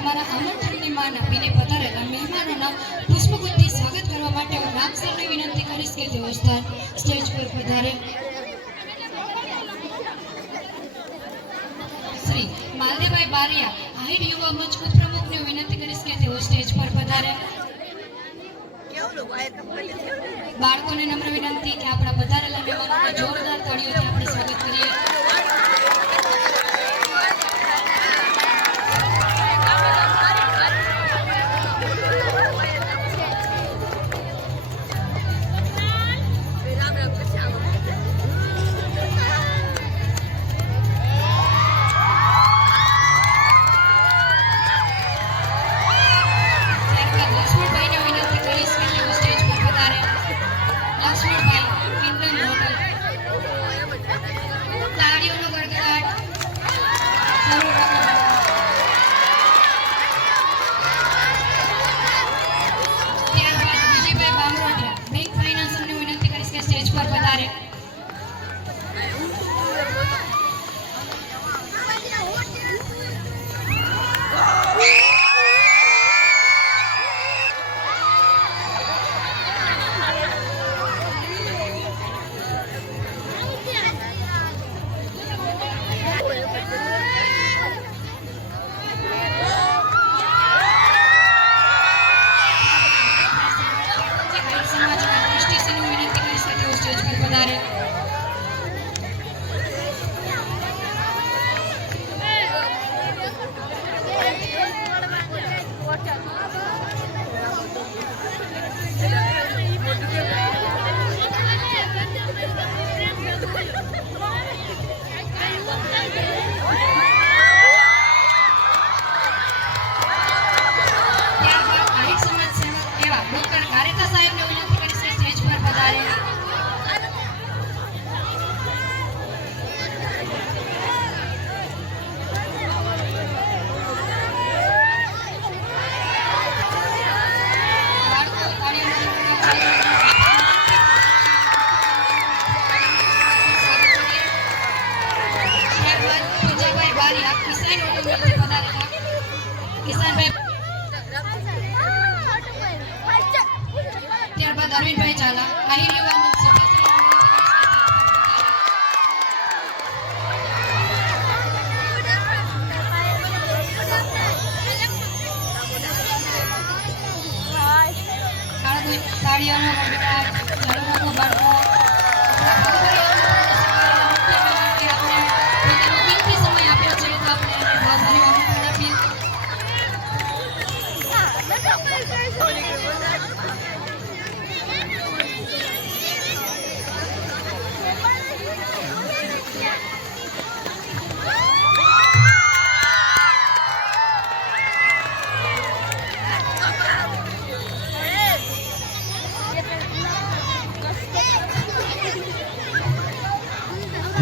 અમારા આમંત્રણની માન આપીને પધારેલા મહેમાનોના પુષ્પગુચ્છથી સ્વાગત કરવા માટે હું રામ સરને વિનંતી કરીશ કે તેઓ સ્ટેજ પર પધારે. શ્રી માલદેવભાઈ બારિયા આહિર યુવા મંચ ઉપપ્રમુખને વિનંતી કરીશ કે તેઓ સ્ટેજ પર પધારે. બાળકોને નમ્ર વિનંતી કે આપણા પધારેલા મહેમાનોને જોરદાર તાળીઓથી આપણે સ્વાગત કરીએ. ત્યારબાદ અરવિંદભાઈ ઝાલા આહિર યુવા મંચ તાળીઓનો ગડગડાટ બાળકો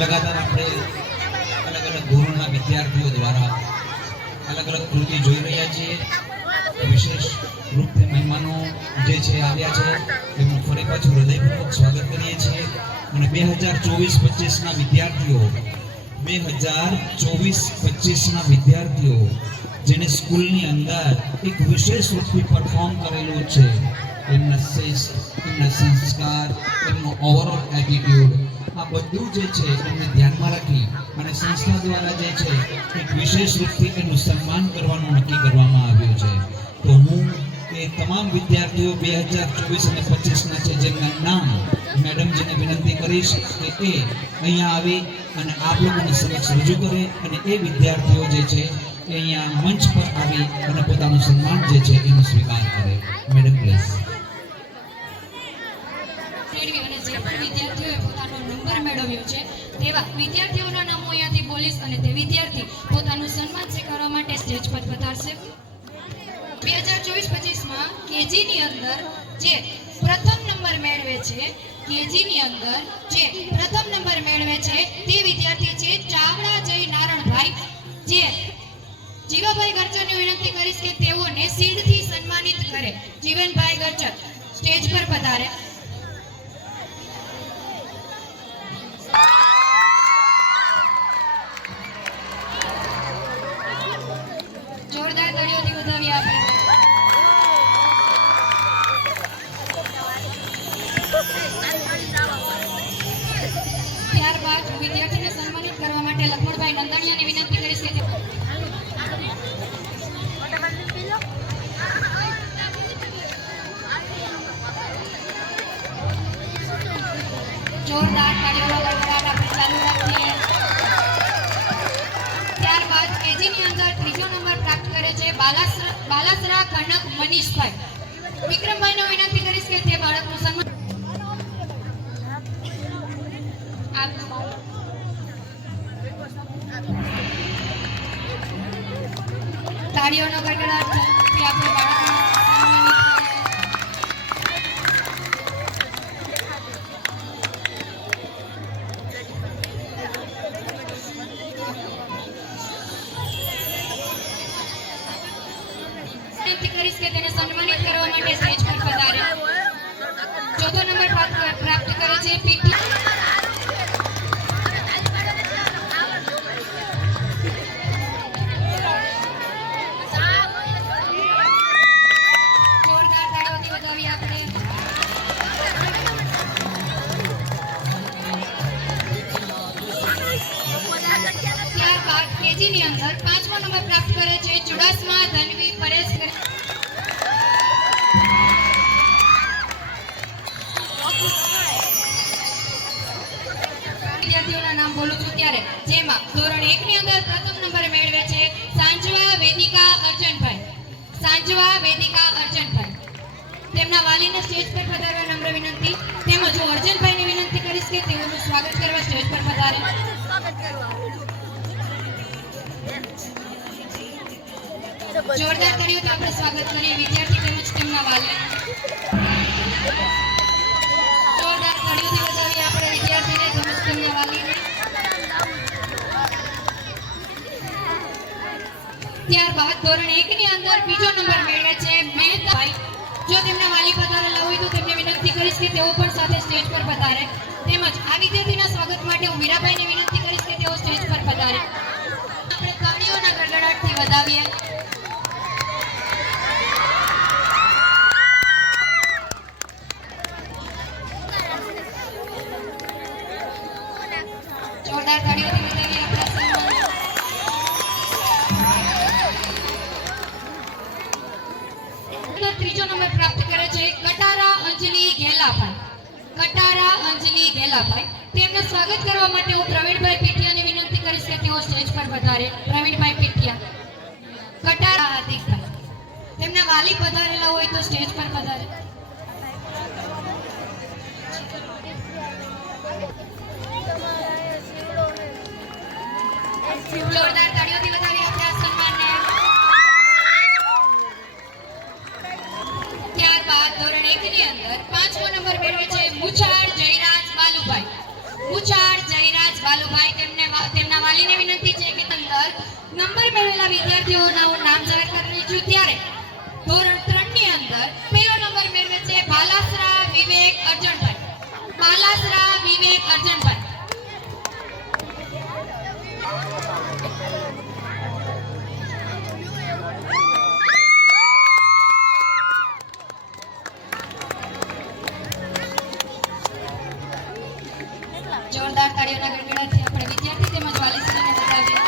लगातार આપણે અલગ અલગ ધોરણના વિદ્યાર્થીઓ દ્વારા અલગ અલગ કૃતિ જોઈ રહ્યા છીએ. વિશેષ રૂપે મહેમાનો જે છે આવ્યા છે એમનું ફરી પાછું હૃદયપૂર્વક સ્વાગત કરીએ છીએ. અને 2024-25ના વિદ્યાર્થીઓ 2024-25ના વિદ્યાર્થીઓ જેને સ્કૂલની અંદર એક વિશેષ રૂપથી પરફોર્મ કરેલું છે. એમના શિસ્ત, એમના સંસ્કાર, એમનો ઓવરઓલ એટીટ્યુડ, આ બધું જે છે એમને ધ્યાનમાં રાખી અને સંસ્થા દ્વારા જે છે એક વિશેષ રૂપથી એનું સન્માન કરવાનું નક્કી કરવામાં આવ્યું છે. તો હું એ તમામ વિદ્યાર્થીઓ 2024 અને 25ના છે જેમના નામ મેડમજીને વિનંતી કરીશ કે એ અહીંયા આવી અને આપ લોકોને સમક્ષ રજૂ કરે અને એ વિદ્યાર્થીઓ જે છે એ અહીંયા મંચ પર આવી અને પોતાનું સન્માન જે છે એનો સ્વીકાર કરે. Madam please. વિદ્યાર્થીઓએ પોતાનો નંબર મેળવ્યો છે તેવા વિદ્યાર્થીઓના નામો અહીંયાથી બોલીશ અને તે વિદ્યાર્થી પોતાનું સન્માન સ્વીકારવા માટે સ્ટેજ પર પધારશે. 2024-25માં કેજીની અંદર જે પ્રથમ નંબર મેળવે છે તે વિદ્યાર્થી છે ચાવડા જય નારણભાઈ. જે જીવાભાઈ ગરચરને વિનંતી કરીશ કે તેઓને શિલ્ડથી સન્માનિત કરે. જીવનભાઈ ગરચર સ્ટેજ પર પધારે. જોરદાર તાળીઓથી વધાવીએ આપણે. ત્યારબાદ હું વિદ્યાર્થીને સન્માનિત કરવા માટે લખમણભાઈ નંદાણીયાને વિનંતી કરીશ કે જોરદાર તાળીઓનો ગડગડાટ આપણે ચાલુ રાખીએ. ત્યારબાદ કેજીની અંદર ત્રીજો નંબર પ્રાપ્ત કરે છે બાલાસરા કનક મનીષભાઈ. વિક્રમભાઈને વિનંતી કરીશ કે તે બાળકનું સન્માન તાળીઓનો ગડગડાટ થી આપણે બાળકનું વિનંતી કરીશ કે તેને સન્માનિત કરવા માટે સ્ટેજ પર પધારે. ચોથો નંબર પ્રાપ્ત કરે છે પીટી. જોરદાર તાળીઓથી વધાવીએ આપણે. ત્યારબાદ કેજીની અંદર પાંચમો નંબર પ્રાપ્ત કરે છે ચુડાસમા ધનવી પરેશ. વિદ્યાર્થીઓના નામ બોલું છું ત્યારે જેમાં ધોરણ 1 ની અંદર પ્રથમ નંબર મેળવે છે સાંજવા વેદિકા અર્જનભાઈ. તેમના વાલીને સ્ટેજ પર પધારવા નમ્ર વિનંતી. તેમજ હું અર્જનભાઈને વિનંતી કરીશ કે તેઓનું સ્વાગત કરવા સ્ટેજ પર પધારે. જોરદાર તાળીઓથી આપણે સ્વાગત કરીએ વિદ્યાર્થી તેમજ તેમના વાલી. જોરદાર તાળીઓથી વધાવીએ આપણે વિદ્યાર્થીને તેમજ તેમના વાલીને. ત્યારબાદ ધોરણ 1 ની અંદર બીજો નંબર મેળવે છે મહેતાભાઈ. જો તેમના વાલી પધારેલા હોય તો તેમને વિનંતી કરીશ કે તેઓ પણ સાથે સ્ટેજ પર પધારે. તેમજ આ વિદ્યાર્થીના સ્વાગત માટે હું મીરાભાઈને વિનંતી કરીશ કે તેઓ સ્ટેજ પર પધારે. આપણે તાળીઓના ગડગડાટથી વધાવીએ. જોરદાર તાળીઓથી વધાવીએ આપણા સન્માન. ત્રીજો નંબર પ્રાપ્ત કરે છે કટારા અંજલિ ઘેલાભાઈ. તેમનું સ્વાગત કરવા માટે હું પ્રવીણભાઈ પીઠિયાને વિનંતી કરીશ કે તેઓ સ્ટેજ પર પધારે. પ્રવીણભાઈ પીઠિયા. કટારા હાર્દિકભાઈ. તેમના વાલી પધારેલા હોય તો સ્ટેજ પર પધારે. જોરદાર તાળીઓથી વધાવીએ આપણે આ સન્માનને. ત્યારબાદ ધોરણ 1 ની અંદર પાંચમો નંબર મેળવે છે મુછાળ જયરાજ બાલુભાઈ. તેમના વાલીને વિનંતી છે કે અંદર નંબર મેળવેલા વિદ્યાર્થીઓના હું નામ જાહેર કરી રહી છું ત્યારે ધોરણ 3 ની અંદર પહેલો નંબર મેળવે છે બાલાસરા વિવેક અર્જનભાઈ. જોરદાર તાળીઓના ગડગડાટથી આપણે વિદ્યાર્થી તેમજ વાલીશ્રીને વધાવીએ.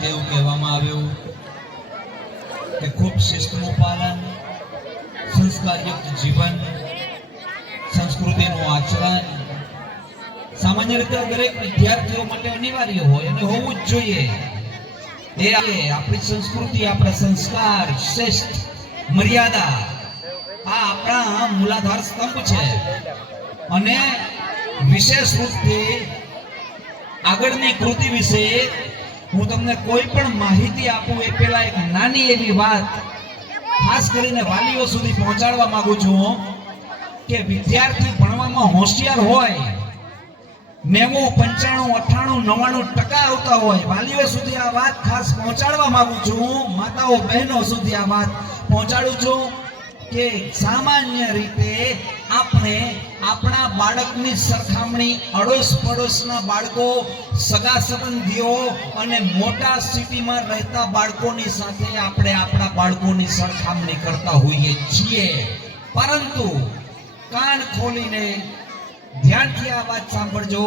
રીતે એવું કહેવામાં આવ્યું કે ખૂબ શિસ્તનું પાલન, સંસ્કારયુક્ત જીવન, સંસ્કૃતિનું આચરણ સામાન્ય રીતે દરેક વિદ્યાર્થીઓ માટે અનિવાર્ય હોય અને હોવું જ જોઈએ. એ આપણી સંસ્કૃતિ, આપણા સંસ્કાર, શ્રેષ્ઠ મર્યાદા આ આપણા મૂલાધાર સ્તંભ છે. અને વિશેષ રૂપથી આગળની કૃતિ વિશે હું તમને કોઈ પણ માહિતી આપું એ પહેલા એક નાની એવી વાત ખાસ કરીને વાલીઓ સુધી પહોંચાડવા માંગુ છું કે વિદ્યાર્થી ભણવામાં હોશિયાર હોય, 90, 95, 98, 99% આવતા હોય, વાલીઓ સુધી આ વાત ખાસ પહોંચાડવા માંગુ છું, માતાઓ બહેનો સુધી આ વાત પહોંચાડું છું કે સામાન્ય રીતે આપણે આપણા બાળકની સરખામણી અડોશ પડોશના બાળકો, સગા સંબંધીઓ અને મોટા સિટીમાં રહેતા બાળકોની સાથે આપણે આપણા બાળકોની સરખામણી કરતા હોઈએ છીએ. પરંતુ કાન ખોલીને ધ્યાનથી આ વાત સાંભળજો.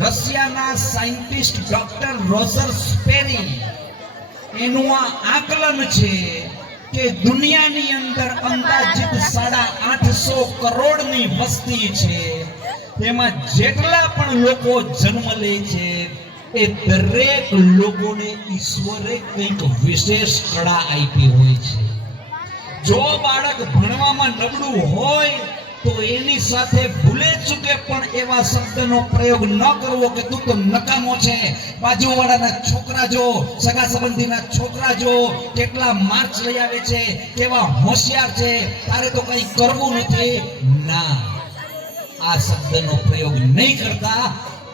રશિયાના સાયન્ટિસ્ટ ડોક્ટર રોજર સ્પેરી એનું આ આકલન છે કે દુનિયાની અંદર અંદાજિત 850 કરોડની વસ્તી છે. તેમાં જેટલા પણ લોકો જન્મ લે છે એ દરેક લોકોને ઈશ્વરે કંઈક વિશેષ કળા આપી હોય છે. જો બાળક ભણવામાં નબળું હોય તો એની સાથે ભૂલે ચૂકે પણ એવા શબ્દનો પ્રયોગ ન કરવો કે તું તો નકામો છે, બાજુવાળાના છોકરા જો, સગા સંબંધીના છોકરા જો કેટલા માર્ક્સ લઈ આવે છે, કેવા હોશિયાર છે, તારે તો કંઈ કરવું નથી. ના, આ શબ્દનો પ્રયોગ નહીં કરતા.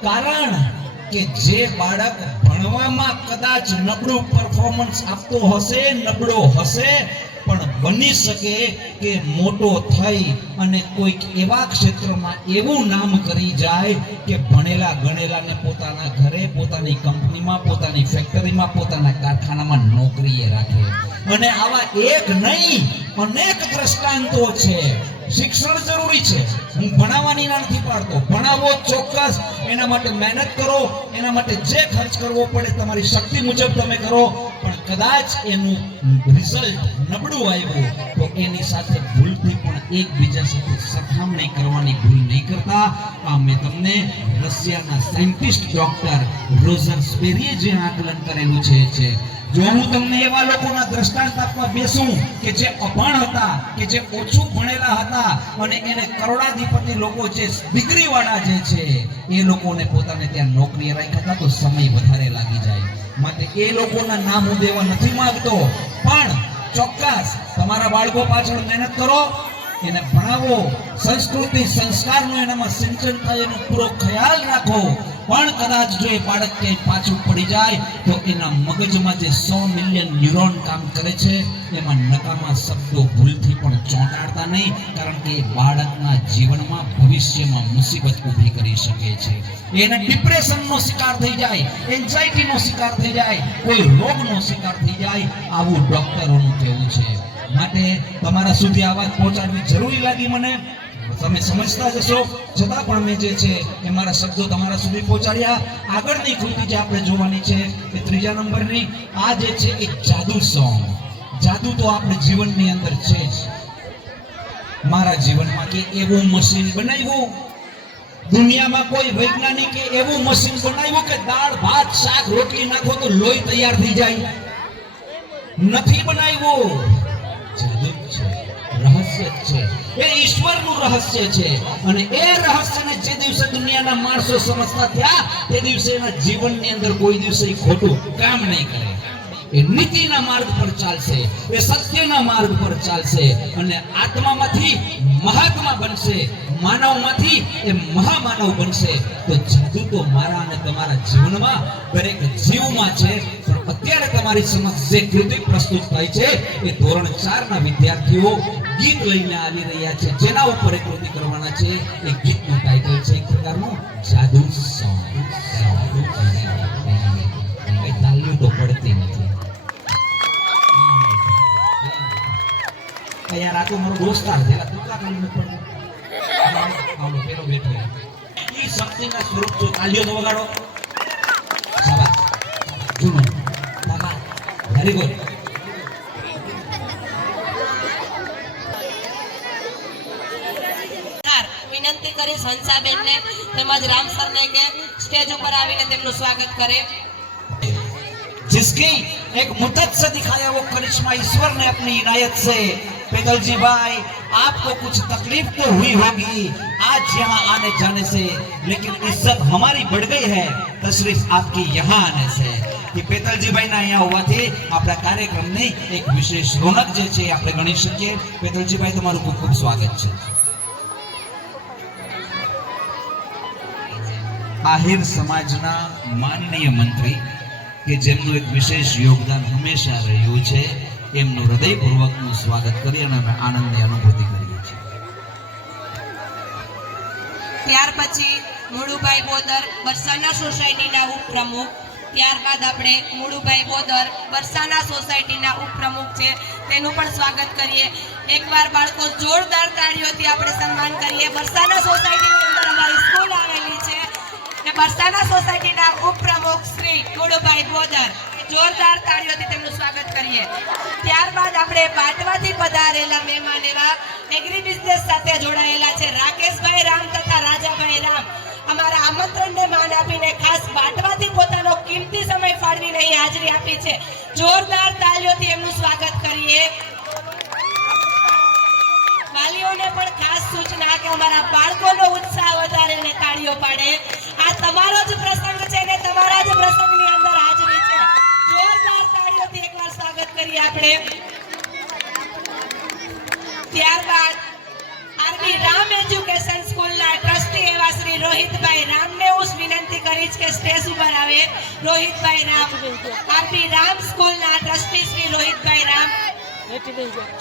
કારણ કે જે બાળક ભણવામાં કદાચ નબળું પરફોર્મન્સ આપતો હશે, નબળો હશે, પણ બની શકે કે મોટો થઈ અને કોઈક એવા ક્ષેત્રમાં એવું નામ કરી જાય કે ભણેલા ગણેલાને પોતાના ઘરે, પોતાની કંપનીમાં, પોતાની ફેક્ટરીમાં, પોતાના કારખાનામાં નોકરીએ રાખે. અને આવા એક નહીં અનેક દ્રષ્ટાંતો છે. શિક્ષણ જરૂરી છે, હું ભણાવવાની ના નથી પાડતો, ભણાવો ચોક્કસ, એના માટે મહેનત કરો, એના માટે જે ખર્ચ કરવો પડે તમારી શક્તિ મુજબ તમે કરો. પણ કદાચ એનું રિઝલ્ટ નબળું આવ્યું તો એની સાથે ભૂલથી પણ એકબીજા સાથે સરખામણી કરવાની ભૂલ નહીં કરતા. આ મેં તમને રશિયાના સાયન્ટિસ્ટ ડોક્ટર રોજર સ્પેરીએ જે આકલન કરેલું છે. જો હું તમને એવા લોકોના દ્રષ્ટાંત આપવા બેસું કે જે અભણ હતા, કે જે ઓછું ભણેલા હતા અને એને કરોડાધિપતિ લોકો છે, ડિગ્રી વાળા જે છે, એ લોકોને પોતાને ત્યાં નોકરીએ રાખ્યા હતા તો સમય વધારે લાગી જાય. માટે એ લોકોના નામ હું દેવા નથી માંગતો, પણ ચોક્કસ તમારા બાળકો પાછળ મહેનત કરો, એને ભણાવો, સંસ્કૃતિ સંસ્કારનું એનામાં સિંચન થાય એનો પૂરો ખ્યાલ રાખો. પણ કદાચ જો એ બાળક ક્યાંય પાછું પડી જાય તો એના મગજમાં જે 100 મિલિયન ન્યુરોન કામ કરે છે એમાં નકામા શબ્દો ભૂલથી પણ ચોંટાડતા નહીં. કારણ કે એ બાળકના જીવનમાં ભવિષ્યમાં મુસીબત ઊભી કરી શકે છે. એના ડિપ્રેશનનો શિકાર થઈ જાય, એન્ઝાઇટીનો શિકાર થઈ જાય, કોઈ રોગનો શિકાર થઈ જાય, આવું ડોક્ટરોનું કહેવું છે. માટે તમારા સુધી આ વાત પહોંચાડવી જરૂરી લાગી મને. તમે સમજતા જશો, છતાં પણ મેં જે છે એ મારા શબ્દો તમારા સુધી પહોંચાડ્યા. આગળની કૃતિ જે આપણે જોવાની છે એ 3જા નંબરની આ જે છે એ જાદુ સોંગ. જાદુ તો આપણે જીવનની અંદર છે જ. મારા જીવનમાં કે એવું મશીન બનાવ્યું, દુનિયામાં કોઈ વૈજ્ઞાનિકે એવું મશીન બનાવ્યું કે દાળ ભાત શાક રોટલી નાખો તો લોહી તૈયાર થઈ જાય? નથી બનાવ્યું. જાદુ છે, રહસ્ય છે, એ ઈશ્વરનું રહસ્ય છે. અને એ રહસ્યને જે દિવસે દુનિયાના માણસો સમજતા થયા તે દિવસે એના જીવનની અંદર કોઈ દિવસે ખોટું કામ નહીં કરે. એ નીતિના માર્ગ પર ચાલશે, એ સત્યના માર્ગ પર ચાલશે અને આત્મામાંથી મહાત્મા બનશે, માનવમાંથી એ મહામાનવ બનશે. તો જાદુ તો મારા અને તમારા જીવનમાં દરેક જીવમાં છે. પણ અત્યારે તમારી સમક્ષ જે કૃતિ પ્રસ્તુત થાય છે એ ધોરણ 4 ના વિદ્યાર્થીઓ ગીત લઈને આવી રહ્યા છે. જેના ઉપર એ કૃતિ કરવાના છે એ ગીતનું ટાઇટલ છે એક પ્રકારનું જાદુ સોંગ. તાલીઓ તો પડતી નથી. યાર આ તો મારો દોસ્તાર છે, તુકા કાલી ન પડતો. આવડો પેલો બેઠો ઈ શક્તિના સ્વરૂપ જો તાલીઓ તો વગાડો. શાબાશ. જુનો વેરી ગુડ. વિનંતી કરીશ હંસાબેનને તેમજ રામ સરને કે સ્ટેજ ઉપર આવીને તેમનું સ્વાગત કરે. जिसकी एक मुद्दत से दिखाया वो करिश्मा ईश्वर ने अपनी इनायत से. पेतल जी भाई, आपको कुछ तकलीफ तो हुई होगी आज यहाँ आने जाने से, लेकिन इज्जत हमारी बढ़ गई है तशरीफ आपकी यहाँ आने से. कि पेतलजी भाई ના અહીંયા હોવાથી આપણા કાર્યક્રમની એક વિશેષ રોનક જે છે આપણે ગણી શકીએ. પેતલજી ભાઈ, તમારું ખૂબ ખૂબ સ્વાગત છે. આહિર સમાજના માનનીય મંત્રી કે જેમનું એક વિશેષ યોગદાન હંમેશા રહ્યું છે, એમનું હૃદયપૂર્વકનું સ્વાગત કરી અને અમે આનંદની અનુભૂતિ કરીએ છીએ. ત્યાર પછી મુળુભાઈ બોદર બરસાના સોસાયટીના ઉપપ્રમુખ. ત્યારબાદ આપણે મુળુભાઈ બોદર બરસાના સોસાયટીના ઉપપ્રમુખ છે તેનું પણ સ્વાગત કરીએ. એકવાર બાળકો જોરદાર તાળીઓથી આપણે સન્માન કરીએ. બરસાના સોસાયટીની અંદર અમારી સ્કૂલ આવેલી છે ને બરસાના સોસાયટીના ઉપપ્રમુખ શ્રી મુળુભાઈ બોદર, જોરદાર તાળીઓથી તેમનું સ્વાગત કરીએ. ત્યારબાદ આપણે બાટવાથી પધારેલા મહેમાન એવા એગ્રી બિઝનેસ સાથે જોડાયેલા છે રાકેશભાઈ રામ તથા રાજાભાઈ રામ. અમારા આમંત્રણને માન આપીને ખાસ બાટવાથી પોતાનો કિંમતી સમય ફાળવીને અહીં હાજરી આપી છે. જોરદાર તાળીઓથી એમનું સ્વાગત કરીએ. વાલીઓને પણ ખાસ સૂચના કે અમારા બાળકોનો ઉત્સાહ વધારે ને તાળીઓ પાડે. આ તમારો જ પ્રસંગ છે ને તમારા જ પ્રસંગની અંદર હાજરી છે. જોરદાર તાળીઓથી એકવાર સ્વાગત કરીએ આપણે. ત્યારબાદ આરબી રામ એજ્યુકેશન સ્કૂલના ટ્રસ્ટી એવા શ્રી રોહિતભાઈ રામને હું વિનંતી કરીશ કે સ્ટેજ ઉપર આવે. રોહિતભાઈ રામ, આરબી રામ સ્કૂલના ટ્રસ્ટી શ્રી રોહિતભાઈ રામ,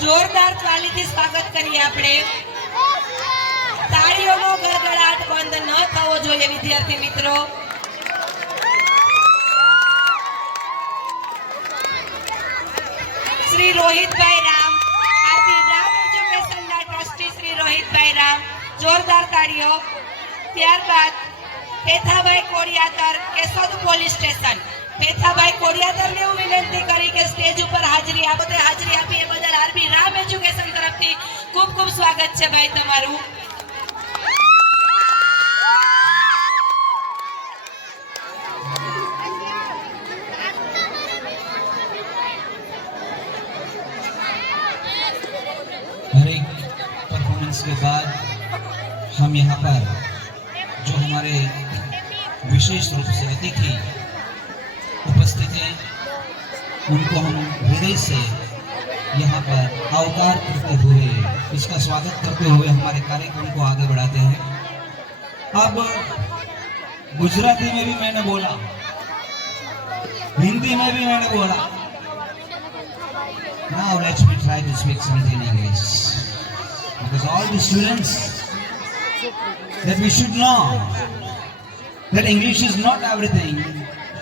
જોરદાર તાળીથી સ્વાગત કરીએ આપણે. તાળીઓનો ગડગડાટ બંધ ન થવો જોઈએ વિદ્યાર્થી મિત્રો. શ્રી રોહિતભાઈ રામ, આરબી રામ એજ્યુકેશનના ટ્રસ્ટી શ્રી રોહિતભાઈ રામ, જોરદાર તાળીઓ. ત્યારબાદ પેથાભાઈ કોડિયાતર, કેશોદ પોલીસ સ્ટેશન. પેથાભાઈ કોડિયાતરને હું વિનંતી કરી કે સ્ટેજ ઉપર હાજરી આપો. તે હાજરી આપી એ બદલ આરબી રામ એજ્યુકેશન તરફથી ખૂબ ખૂબ સ્વાગત છે ભાઈ તમારું. हर एक परफॉर्मेंस के बाद हम यहाँ पर जो हमारे विशेष रूप से अतिथि उपस्थित हैं उनको हम हृदय से यहाँ पर आवकार करते हुए, इसका स्वागत करते हुए हमारे कार्यक्रम को आगे बढ़ाते हैं. अब गुजराती में भी मैंने बोला, हिंदी में भी मैंने बोला. Now let me try to speak something in English, because all the students that we should know that English is not everything,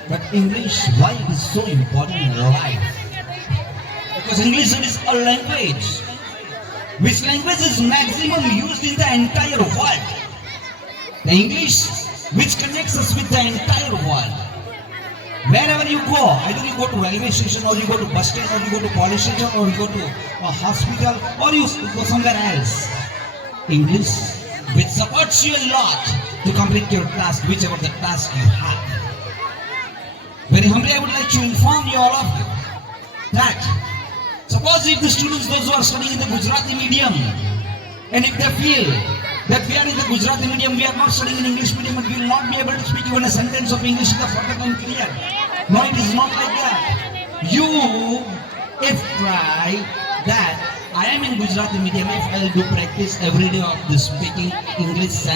but English, why it is so important in our life? Because English is a language which language is maximum used in the entire world. The English which connects us with the entire world. Wherever you go, either you go to railway station or you go to bus station or you go to police station or you go to a hospital or you go somewhere else, English which supports you a lot to complete your task, whichever the task you have. Very humbly I would like to inform you all of you that suppose if the students, those who are studying in the Gujarati medium, and if they feel that we are in the Gujarati medium, we are not studying in English medium, and we will not be able to speak even a sentence of English in the further and clear. No, it is not like that. You, if try that I am in Gujarati medium, if I will do practice every day of the speaking English sentence.